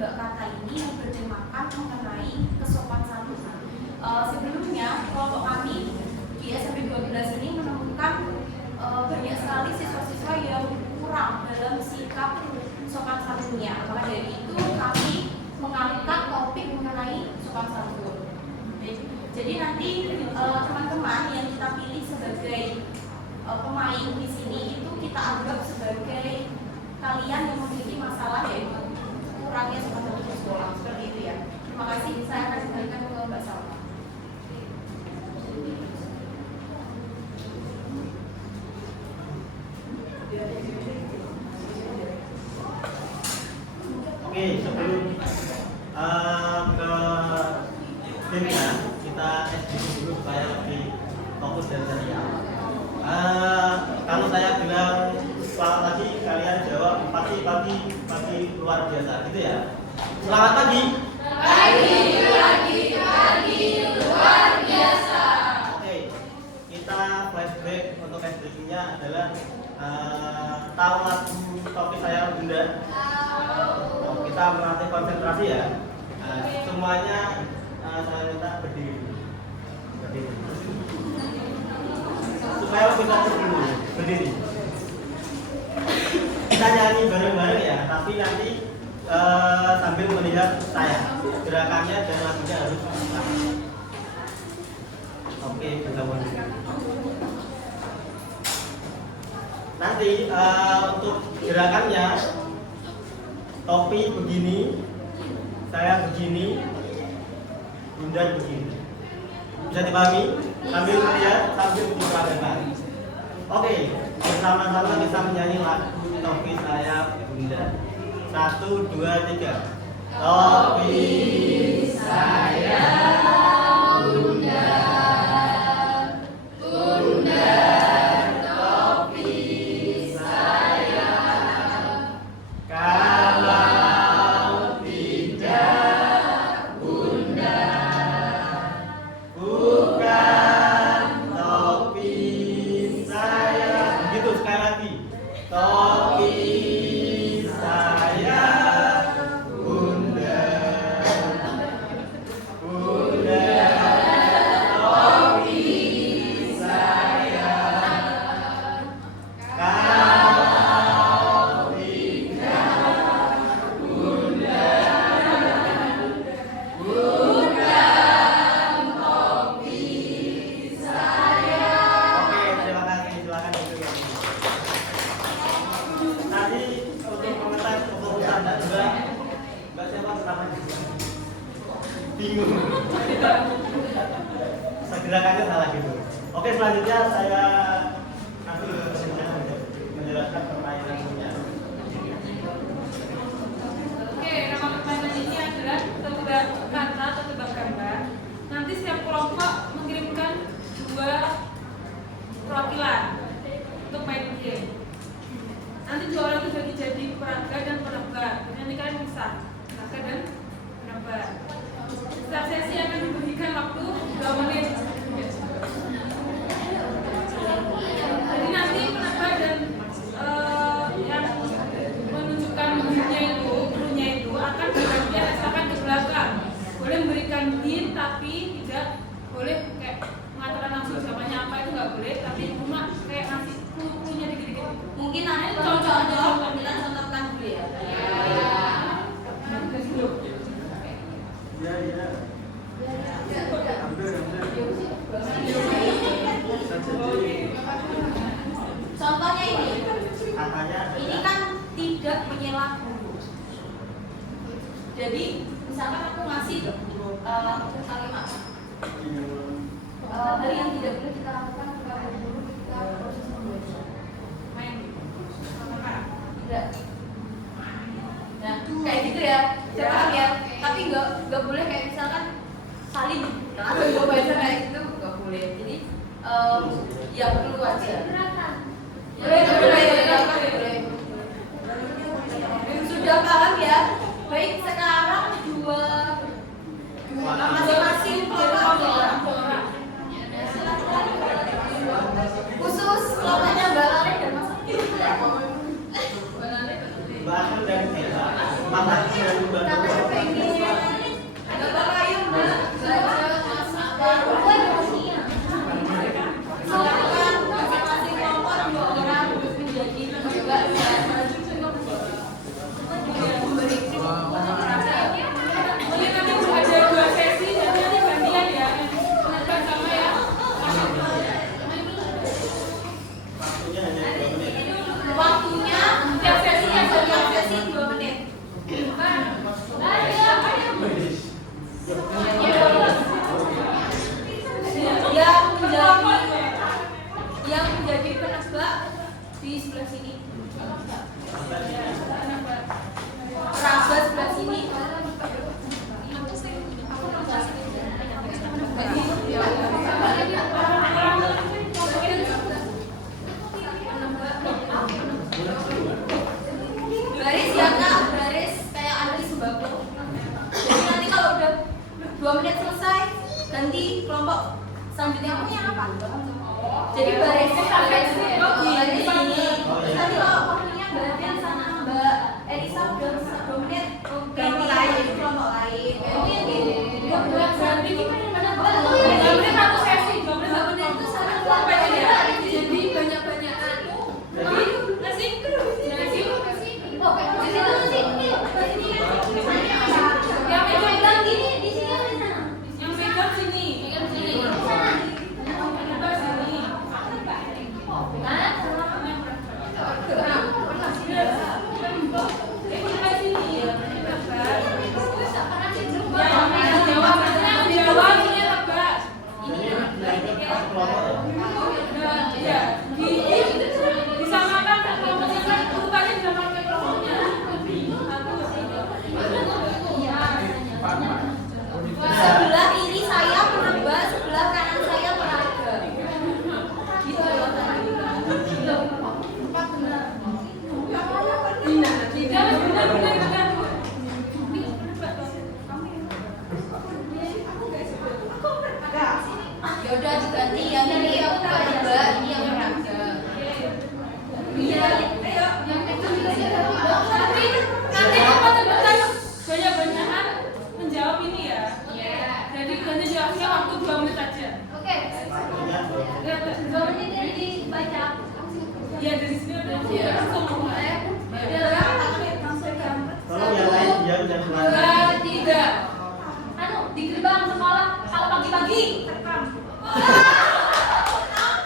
tebak kata ini yang bertemakan mengenai kesopan santunan. Sebelumnya kelompok kami di SMP 12 ini menemukan banyak sekali siswa-siswa yang kurang dalam sikap sopan santunnya. Maka dari itu kami mengangkat topik mengenai sopan santun. Jadi nanti teman-teman yang kita pilih sebagai pemain di sini itu kita anggap sebagai kalian yang memiliki masalah yaitu kurangnya sopan santun di sekolah, seperti itu ya. Terima kasih. Saya akan kembalikan ke Mbak Salma. Oke, sebelum ke timnya kita SD dulu supaya lebih fokus dan ceria. Kalau saya bilang selamat pagi, kalian jawab pagi luar biasa, gitu ya. Selamat pagi. Pagi luar biasa. Oke, kita flashback untuk SD-nya adalah tahu lagu Topi Saya Bunda. Kita melatih konsentrasi ya. Semuanya saya minta berdiri. Supaya lebih fokus dulu. Berdiri. Kita nyanyi bareng-bareng ya, tapi nanti sambil melihat saya. Gerakannya dan lagunya harus sama. Oke, kita mulai. Nanti untuk gerakannya Topi begini, saya begini, Bunda begini. Bisa dipahami? Sambil melihat, sambil diperagakan. Oke, bersama-sama kita menyanyi lagu Topi Saya Bunda. 1, 2, 3. Topi saya Bunda, Bunda. Bingung. Gerakannya salah gitu. Oke, selanjutnya saya akan menjelaskan permainannya. Oke, nama permainan ini adalah tebak kata atau tebak gambar. Nanti setiap kelompok mengirimkan 2 perwakilan untuk main game. Nanti 2 orang itu bagi jadi peraga dan penebar. Nanti kalian bisa peraga dan penebar. Setiap sesi akan diberikan waktu 2 menit. Jadi nanti penebar dan yang menunjukkan cluenya itu akan bergantian rasakan ke belakang. Boleh memberikan hint tapi tidak boleh kayak mengatakan langsung jawabannya apa, itu nggak boleh. Tapi cuma kayak ngasih cluenya dikit-dikit. Mungkin ada contoh-contoh, kita contohkan dulu ya. Ya. Contohnya ini kan tidak menyela guru. Jadi misalkan aku ngasih kalimat dari yang tidak boleh kita lakukan kepada guru ketika proses pembelajaran. Main Tidak. Nah, kayak gitu ya, cepat ya. Tapi nggak boleh kayak misalkan salin. Kalau gue baca kayak gitu nggak boleh. Jadi ya perlu aja. Boleh. Sudah paham ya? Baik, sekarang masing-masing kelompok. Khusus kelompoknya Mbak Lale dan Mas Akil. Bahkan dari Empat lagi yang dibantu. Waktunya hanya 2 menit. Waktunya tiap sesi 2 menit. Yang menjadi penebak di sebelah sini. Raba sebelah sini. Baris ya kak, baris kayak antri sembako. Jadi nanti kalau udah 2 menit selesai, ganti kelompok selanjutnya punya apa? Jadi baris di sini. Nanti kalau waktunya Mbak Dian sama Mbak Elisa udah 2 menit, ganti lain kelompok lain. Berarti satu sesi, 2 menit itu sama jadi banyak-banyakan. Yang pegang gini di sini apa di sana? yang pegang sini. Sebelah kiri saya penebak, sebelah kanan saya peraga. Gitu ya udah diganti yang ini yang penebak, ini yang peraga. Iya, ayo. Nanti apa teman-teman banyak-banyakan menjawab ini ya. Jadi hanya jawabnya waktu 2 menit aja. Oke. 2 menit dari dibaca. Ya dari sini udah langsung. Tolong yang lain diam dan Dua, tiga. Di gerbang sekolah kalau pagi-pagi.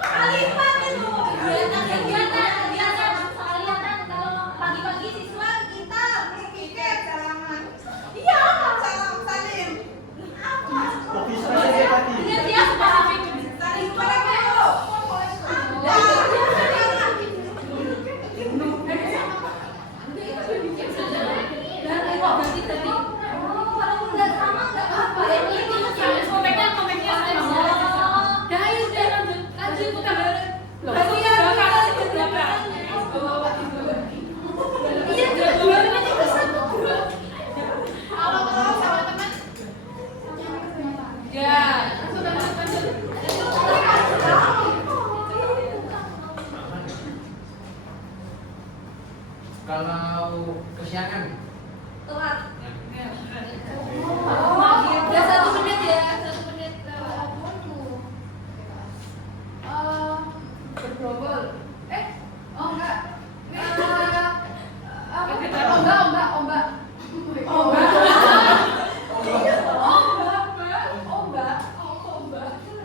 Kalimat itu. Kegiatan kalau pagi-pagi siswa kita berpikir salaman. Iya, salam salim. Kopi spesial tadi. Dengan siapa? Saling kepada guru. Kalau kesiangan Telat. ya. Udah 1 menit ya, 1 menit. Bergerombol. Oh enggak. Ombak.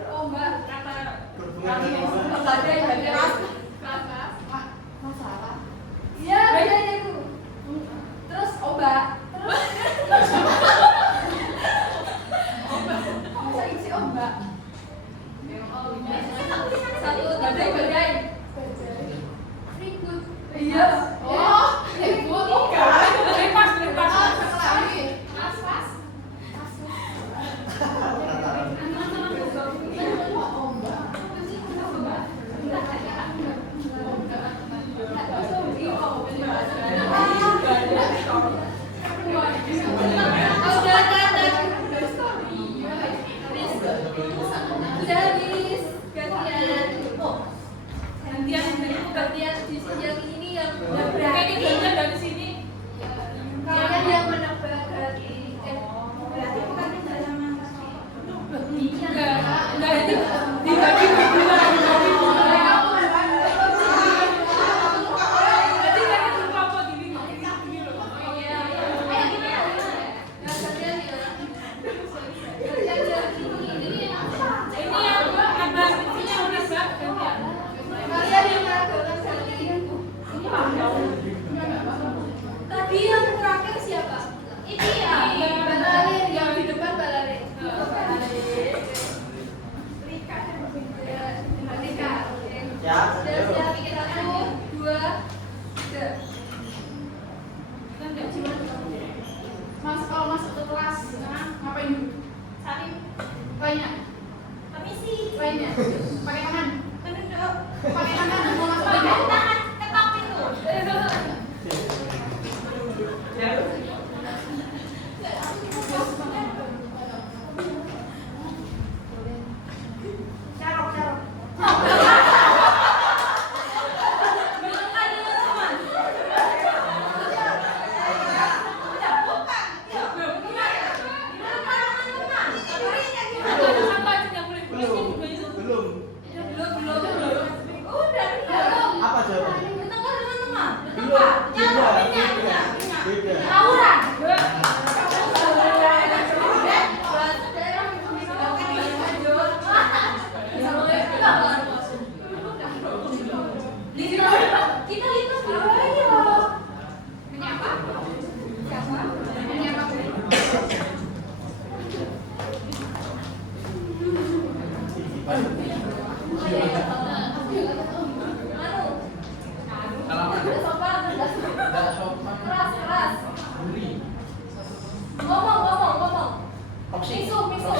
Berhubungan dengan apa? Badai. Masalah. Iya, badai itu. Terus ombak. Terus Beda. Tawuran. Kita lintas dulu aja. Ini apa? Siapa? Ini apa? Alaman. Udah sopan, udah Nggak sopan. keras. Duri. Ngomong. Toksik. Misu.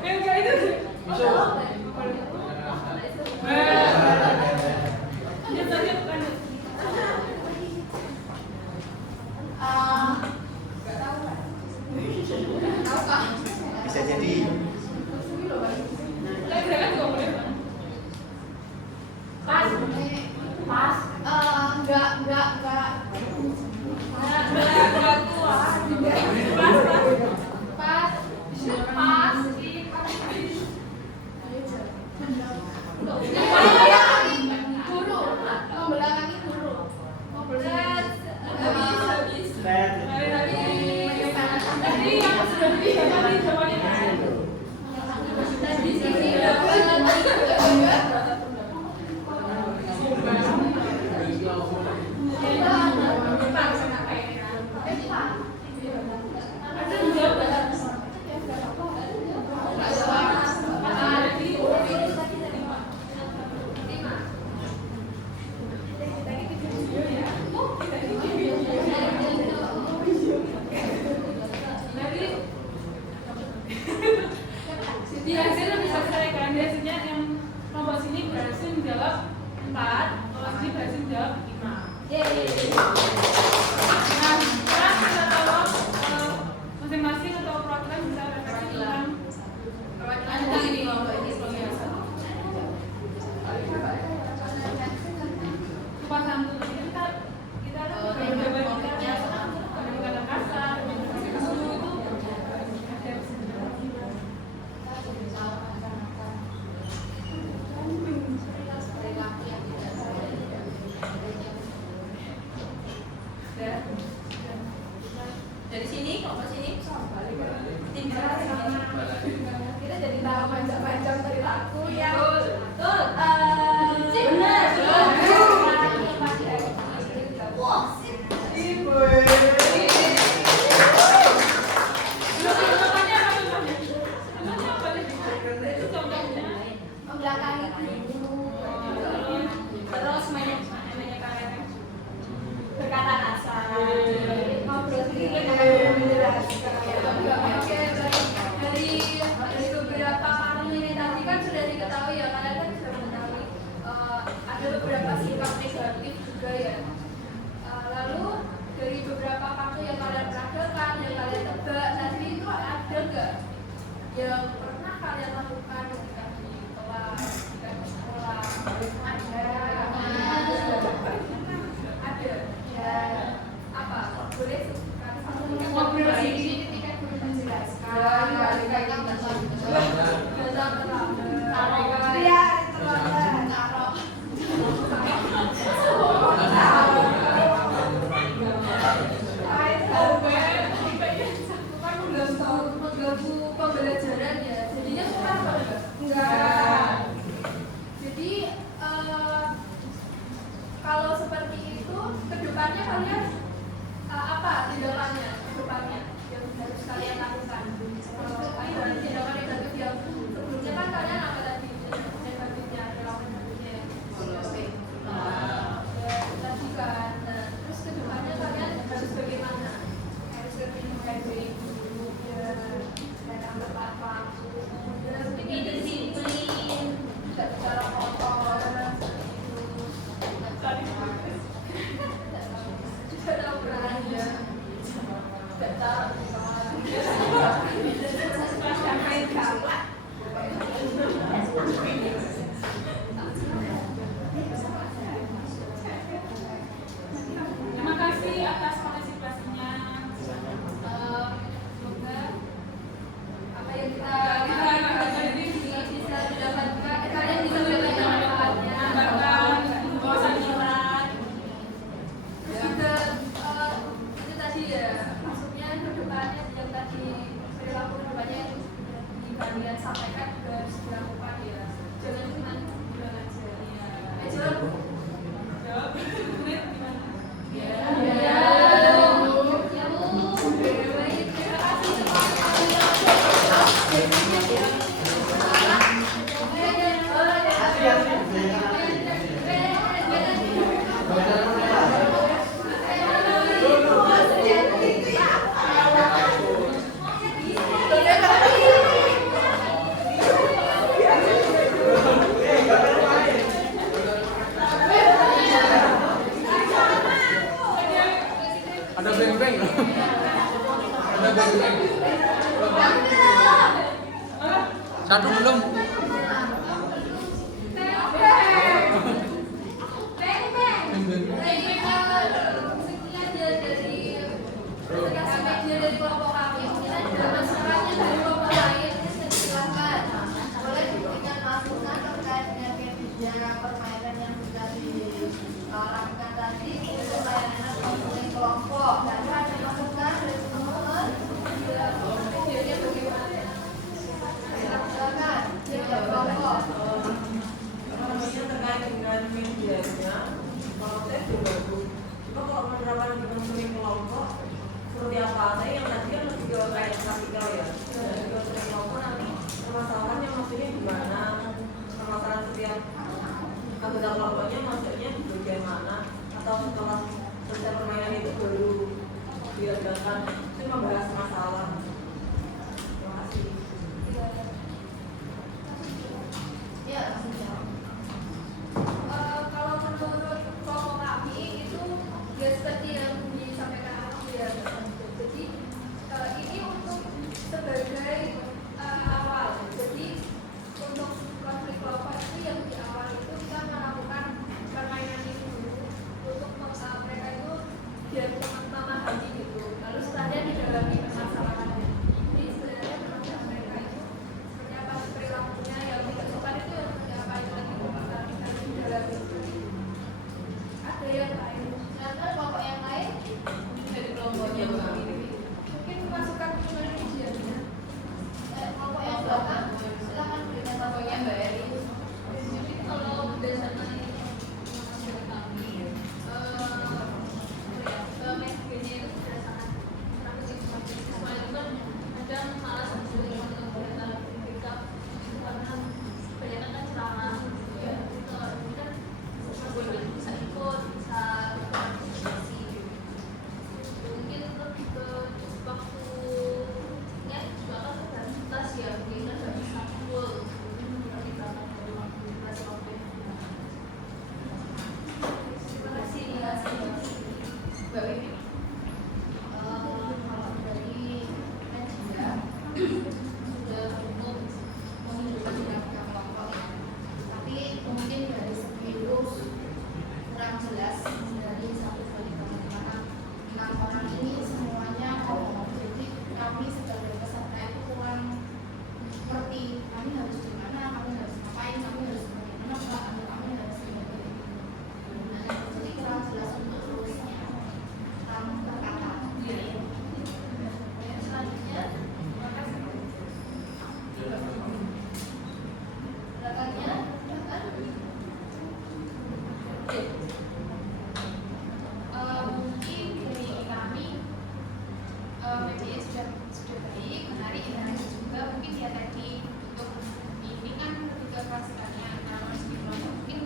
Enggak itu. Misu. Dia tanya bukan. Tahukah? Bisa jadi. Saya gerakan juga boleh. Pas. Enggak. Enggak tua. Pas. Guru. Membelakangi guru. Habis. Tet. Tadi yang sudah tadi jawabannya. Tadi sini Ada juga. Di hasil bisa selesaikan hasilnya yang nomor sini berhasil menjawab 4, nomor sini berhasil menjawab 5. Nah, sekarang kita tolong masing-masing atau perwakilan bisa refleksi tentang Tentang ini mau ini biasa. sopan santun. Kita ada jawaban kita ada kata kasar, itu ada. Dari sini, kelompok sini. Kita jadi tahu macam-macam perilaku yang betul. Benar. Wah, Contohnya apa contohnya? Contohnya apa nih? Contohnya membelakangi guru. Terus berkata kasar. Ngobrol sedikit dengan menjelaskan. Oke, dari beberapa kali ini tadi kan sudah diketahui ya, kalian kan sudah mengetahui ada beberapa sikap negatif juga ya. Lalu dari beberapa fakta yang kalian peragakan, yang kalian tebak tadi itu ada nggak yang pernah kalian lakukan ketika di kelas, ketika di sekolah? Ada. Ya. Apa? Boleh sebutkan satu ngobrol sini ketika guru menjelaskan. Datang terlambat. Iya, terlambat. Mengganggu pembelajaran ya, jadinya susah apa enggak? Jadi kalau seperti itu kedepannya kalian apa tindakannya kedepannya yang harus kalian lakukan? Ada tindakan negatif yang sebelumnya kan kalian apa tadi negatifnya adalah negatifnya tadi kan. Nah, terus kedepannya kalian harus bagaimana? Harus lebih menghargai guru ya, datang tepat waktu, lebih disiplin, tidak bicara kotor. Tidak tahu belanja, tidak tahu Ada beng-beng loh. Ada beng-beng. Satu belum. Dari kelompok kami, kita juga masalahnya dari kelompok lain, silahkan boleh diberikan masukan terkait dengan kebijakan permainan yang sudah diterapkan tadi untuk layanan konseling kelompok. Dan ada masukan dari teman-teman, videonya bagaimana? Silakan, video kelompok. Terkait dengan medianya, kalau saya juga bagus. Cuma kalau menerapkan di konseling kelompok seperti apa? Saya yang tadi kan lebih ke kayak praktikal ya. Di konseling kelompok nanti permasalahannya maksudnya gimana? Permasalahan setiap anggota kelompoknya maksudnya di bagian mana? Atau setelah selesai permainan itu baru diadakan? Itu membahas masalah. Terima kasih. Ya, kalau menurut kelompok kami itu ya seperti yang disampaikan ya. Jadi ini untuk sebagai awal. Jadi untuk konflik kelompok itu yang di awal itu kita melakukan permainan itu dulu untuk mereka itu biar memahami gitu. Lalu setelahnya didalami permasalahannya. Jadi sebenarnya menurut mereka itu seperti apa perilakunya yang tidak sopan itu seperti apa itu lagi kita didalami. Ada yang lain. Ada kelompok yang lain Dari kelompoknya kami. mungkin masukan kembali ujiannya. Kelompok yang belakang silakan berikan kelompoknya Mbak Eri. Jadi kalau berdasarkan ini dari kami metodenya itu sudah sangat praktis siswa itu kan kadang malas mencari kegiatan kita karena kebanyakan kan ceramah ya itu kan boleh bisa ikut bisa partisipasi mungkin lebih ke waktunya juga kan terbatas ya mungkin kan nggak bisa full kita durasi waktu. Terima kasih Mbak Wiwi. Kalau dari media sudah cukup menunjukkan dinamika kelompok ya, tapi mungkin dari segi rules kurang jelas dari satu kali bagaimana 6 orang ini semuanya ngomong. Jadi kami sebagai peserta itu kurang seperti kami harus gimana, kami harus ngapain, kami harus bagaimana, kami harus bagaimana. Nah, jadi kurang jelas untuk rulesnya. Kamu berkata. Selanjutnya, terima kasih. Belakangnya, silakan. Mungkin dari kami media sudah baik, menarik juga mungkin ya tadi untuk ini kan ketika pasukannya masih mungkin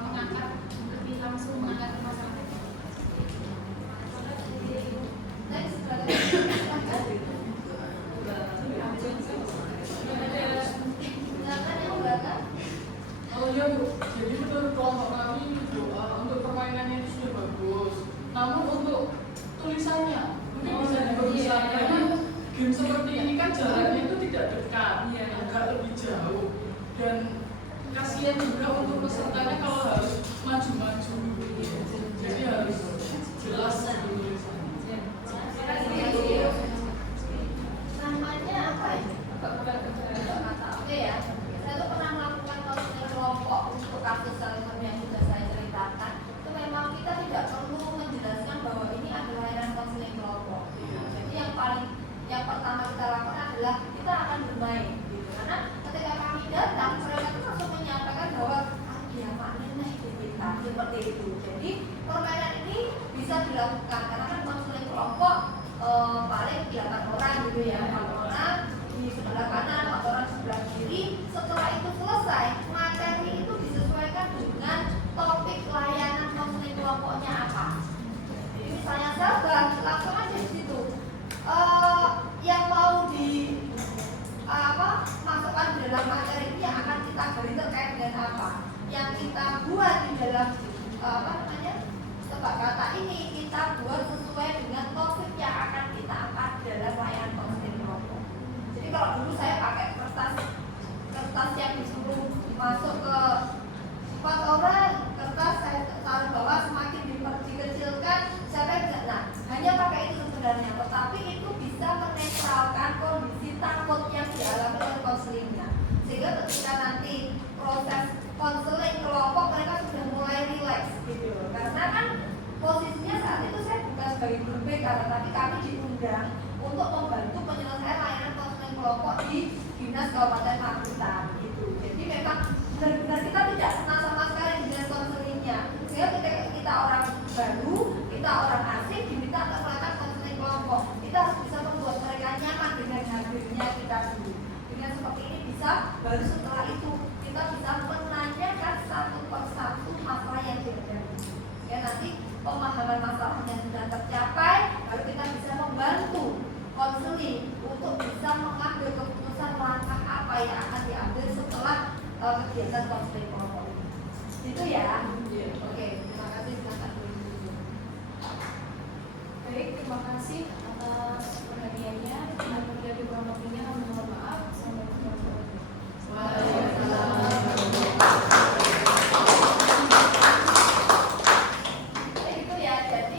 mengangkat lebih langsung mengangkat masalah. Next, silakan yang belakang. Oh iya Bu, jadi menurut kelompok kami Bu, untuk permainannya itu sudah bagus. Namun untuk tulisannya mungkin bisa dibaguskan karena game seperti ini kan jaraknya itu tidak dekat, agak lebih jauh dan kasihan juga untuk pesertanya kalau harus maju-maju. Jadi harus jelas tulisannya. Namanya apa ya? Oke ya. Saya tuh pernah melakukan konseling kelompok untuk kasus salah yang sudah saya ceritakan. Itu memang kita tidak perlu menjelaskan bahwa ini adalah layanan konseling kelompok. Jadi yang pertama kita lakukan adalah kita akan bermain. Gitu. Karena ketika kami datang, mereka itu langsung menyampaikan bahwa dia panen nih kita seperti itu. Jadi permainan ini bisa dilakukan karena kan konseling kelompok paling 8 orang gitu ya, 4 orang di sebelah kanan, 4 orang sebelah kiri. Setelah itu selesai, materi itu disesuaikan dengan topik layanan konseling kelompoknya apa. Jadi misalnya sahabat, langsung aja di situ. Yang mau masukkan di dalam materi ini yang akan kita gali terkait dengan apa? Yang kita buat di dalam tebak kata ini kita buat sesuai sebagai guru BK, tetapi kami diundang untuk membantu penyelesaian layanan konseling kelompok di Dinas Kabupaten Magetan gitu. Jadi memang benar-benar kita tidak kenal sama sekali dengan konselingnya. Sehingga kita orang baru, kita orang asing diminta untuk melakukan konseling kelompok. Kita harus bisa membuat mereka nyaman dengan hadirnya kita dulu. Dengan seperti ini bisa, baru setelah itu kita bisa menanyakan satu persatu masalah yang dihadapi. Ya nanti pemahaman masalahnya sudah tercapai, lalu kita bisa membantu konseling untuk bisa mengambil keputusan langkah apa yang akan diambil setelah kegiatan konseling kelompok ini. Itu ya. Oke, terima kasih. Silakan. Baik, terima kasih atas